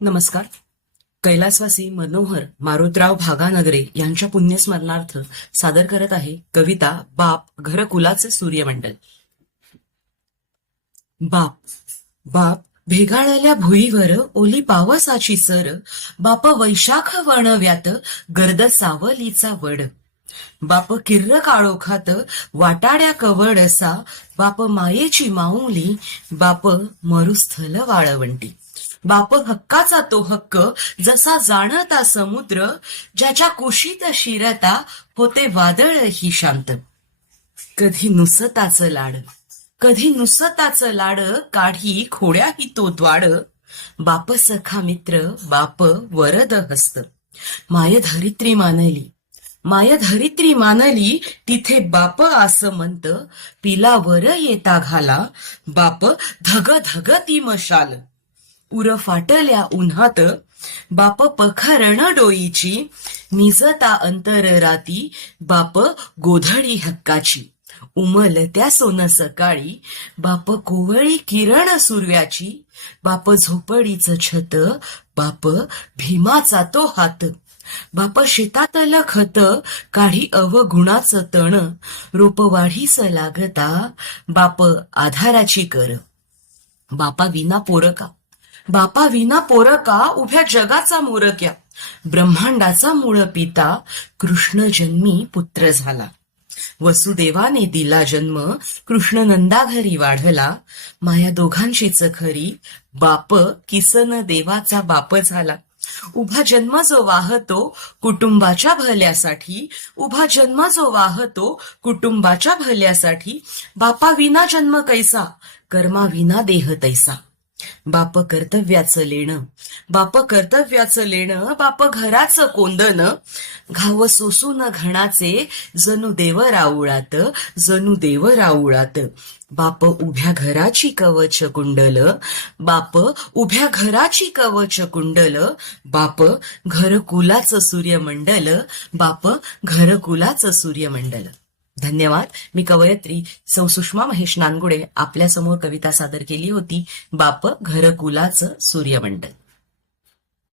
नमस्कार. कैलासवासी मनोहर मारुतराव भागानगरे यांच्या पुण्यस्मरणार्थ सादर करत आहे कविता बाप घरकुलाचे सूर्यमंडल. बाप बाप भेगाळल्या भुईवर ओली पावसाची सर बाप वैशाख वणव्यात गर्द सावलीचा वड. बाप किर्र काळोखात वाटाड्या कवडसा बाप मायेची माऊली बाप मरुस्थल वाळवंटी. बाप हक्काचा तो हक्क जसा जाणता समुद्र ज्याच्या कुशीत शिरता होते वादळ ही शांत. कधी नुसताचं लाड कधी नुसताचं लाड काढी खोड्याही तो द्वाड. बाप सखा मित्र बाप वरद हस्त. माय धरित्री मानली माय धरित्री मानली तिथे बाप आस म्हणत पिलावर येता घाला बाप धग धग ती मशाल. उर फाटल्या उन्हात बाप पखरण डोईची निजता अंतर राती बाप गोधडी हक्काची. उमल त्या सोन सकाळी बाप कोवळी किरण सूर्याची बाप झोपडीच छत बाप भीमाचा तो हात. बाप शेतातलं खत काढी अवगुणाचं तण रोप वाढीस लागता बाप आधाराची कर. बापा विना पोरका. बापा विना पोरका उभ्या जगाचा मोरक्या? ब्रह्मांडाचा मूळ पिता कृष्ण जन्मी पुत्र झाला. वसुदेवाने दिला जन्म कृष्ण नंदा घरी वाढला. माया दोघांशीच खरी बाप किसन देवाचा बाप झाला. उभा जन्म जो वाहतो कुटुंबाच्या भल्यासाठी उभा जन्म जो वाहतो कुटुंबाच्या भल्यासाठी बापा विना जन्म कैसा कर्मा विना देह तैसा. बाप कर्तव्याचं लेणं. बाप कर्तव्याचं लेणं बाप घराचं कोंदण. घाव सोसून घणाचे जणू देव राऊळात जणू देव राऊळात. बाप उभ्या घराची कवच कुंडल बाप उभ्या घराची कवच कुंडल बाप घरकुलाचं सूर्यमंडल बाप घरकुलाचं सूर्यमंडल. धन्यवाद. मी कवयत्री सौ सुषमा महेश नानगुडे आपल्यासमोर कविता सादर केली होती. बाप घरकुलाचं सूर्यमंडल.